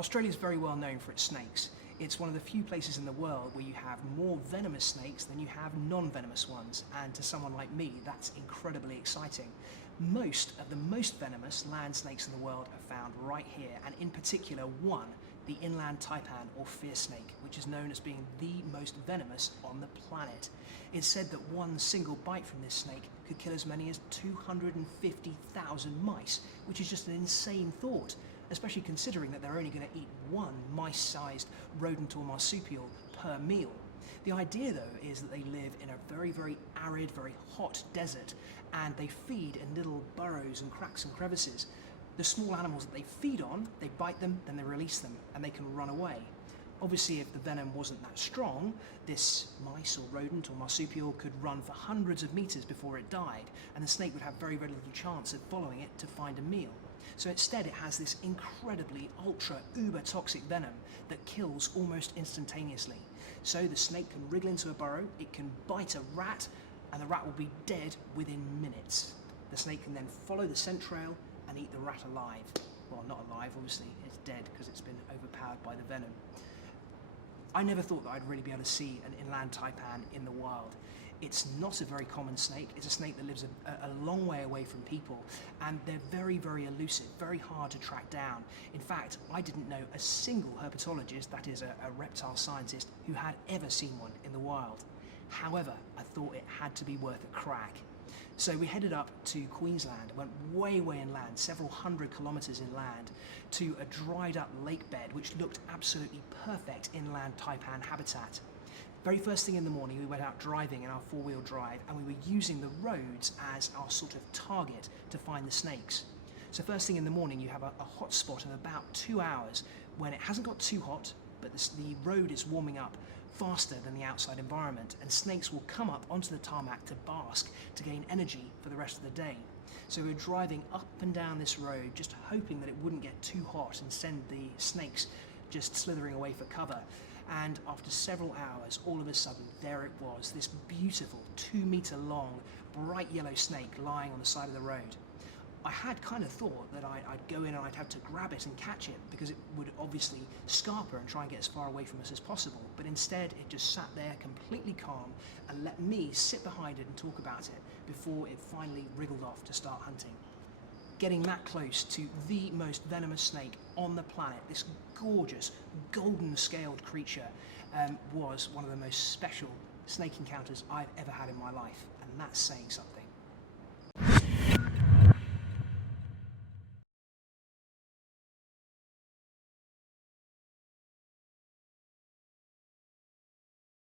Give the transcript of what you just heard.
Australia is very well known for its snakes. It's one of the few places in the world where you have more venomous snakes than you have non-venomous ones, and to someone like me, that's incredibly exciting. Most of the most venomous land snakes in the world are found right here, and in particular one, the inland taipan or fear snake, which is known as being the most venomous on the planet. It's said that one single bite from this snake could kill as many as 250,000 mice, which is just an insane thought, especially considering that they're only going to eat one mice-sized rodent or marsupial per meal. The idea, though, is that they live in a very, very arid, very hot desert, and they feed in little burrows and cracks and crevices. The small animals that they feed on, they bite them, then they release them, and they can run away. Obviously, if the venom wasn't that strong, this mice or rodent or marsupial could run for hundreds of meters before it died, and the snake would have very, very little chance of following it to find a meal. So instead, it has this incredibly ultra uber toxic venom that kills almost instantaneously. So the snake can wriggle into a burrow, it can bite a rat, and the rat will be dead within minutes. The snake can then follow the scent trail and eat the rat alive. Well, not alive, obviously, it's dead because it's been overpowered by the venom. I never thought that I'd really be able to see an inland taipan in the wild. It's not a very common snake. It's a snake that lives a long way away from people, and they're very, very elusive, very hard to track down. In fact, I didn't know a single herpetologist, that is a reptile scientist, who had ever seen one in the wild. However, I thought it had to be worth a crack. So we headed up to Queensland, went way, way inland, several hundred kilometres inland, to a dried up lake bed which looked absolutely perfect inland taipan habitat. Very first thing in the morning we went out driving in our four-wheel drive, and we were using the roads as our sort of target to find the snakes. So first thing in the morning you have a hot spot of about 2 hours when it hasn't got too hot, but the road is warming up faster than the outside environment, and snakes will come up onto the tarmac to bask, to gain energy for the rest of the day. So we're driving up and down this road just hoping that it wouldn't get too hot and send the snakes just slithering away for cover. And after several hours, all of a sudden, there it was, this beautiful 2-meter long, bright yellow snake lying on the side of the road. I had kind of thought that I'd go in and I'd have to grab it and catch it, because it would obviously scarper and try and get as far away from us as possible. But instead, it just sat there completely calm and let me sit behind it and talk about it before it finally wriggled off to start hunting. Getting that close to the most venomous snake on the planet, this gorgeous golden scaled creature, was one of the most special snake encounters I've ever had in my life, and that's saying something.